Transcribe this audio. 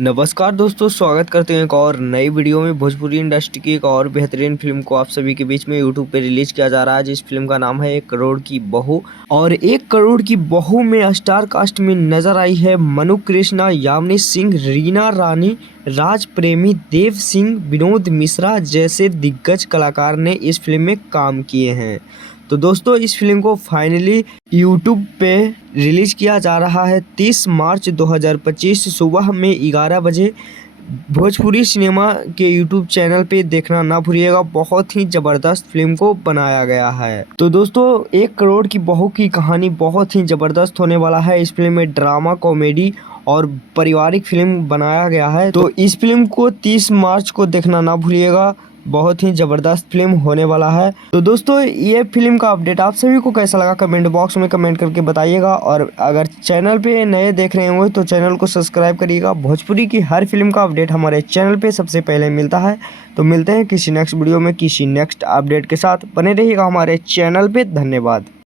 नमस्कार दोस्तों, स्वागत करते हैं एक और नई वीडियो में। भोजपुरी इंडस्ट्री की एक और बेहतरीन फिल्म को आप सभी के बीच में यूट्यूब पे रिलीज किया जा रहा है। जिस फिल्म का नाम है 1 करोड़ की बहू। और 1 करोड़ की बहू में स्टार कास्ट में नजर आई है मनु कृष्णा, यामिनी सिंह, रीना रानी, राज प्रेमी, देव सिंह, विनोद मिश्रा जैसे दिग्गज कलाकार ने इस फिल्म में काम किए हैं। तो दोस्तों, इस फिल्म को फाइनली यूट्यूब पे रिलीज किया जा रहा है 30 मार्च 2025 सुबह में 11 बजे। भोजपुरी सिनेमा के यूट्यूब चैनल पे देखना ना भूलिएगा। बहुत ही ज़बरदस्त फिल्म को बनाया गया है। तो दोस्तों, 1 करोड़ की बहू की कहानी बहुत ही ज़बरदस्त होने वाला है। इस फिल्म में ड्रामा, कॉमेडी और पारिवारिक फिल्म बनाया गया है। तो इस फिल्म को 30 मार्च को देखना ना भूलिएगा। बहुत ही ज़बरदस्त फिल्म होने वाला है। तो दोस्तों, ये फिल्म का अपडेट आप सभी को कैसा लगा कमेंट बॉक्स में कमेंट करके बताइएगा। और अगर चैनल पे नए देख रहे होंगे तो चैनल को सब्सक्राइब करिएगा। भोजपुरी की हर फिल्म का अपडेट हमारे चैनल पे सबसे पहले मिलता है। तो मिलते हैं किसी नेक्स्ट वीडियो में किसी नेक्स्ट अपडेट के साथ। बने रहिएगा हमारे चैनल पे। धन्यवाद।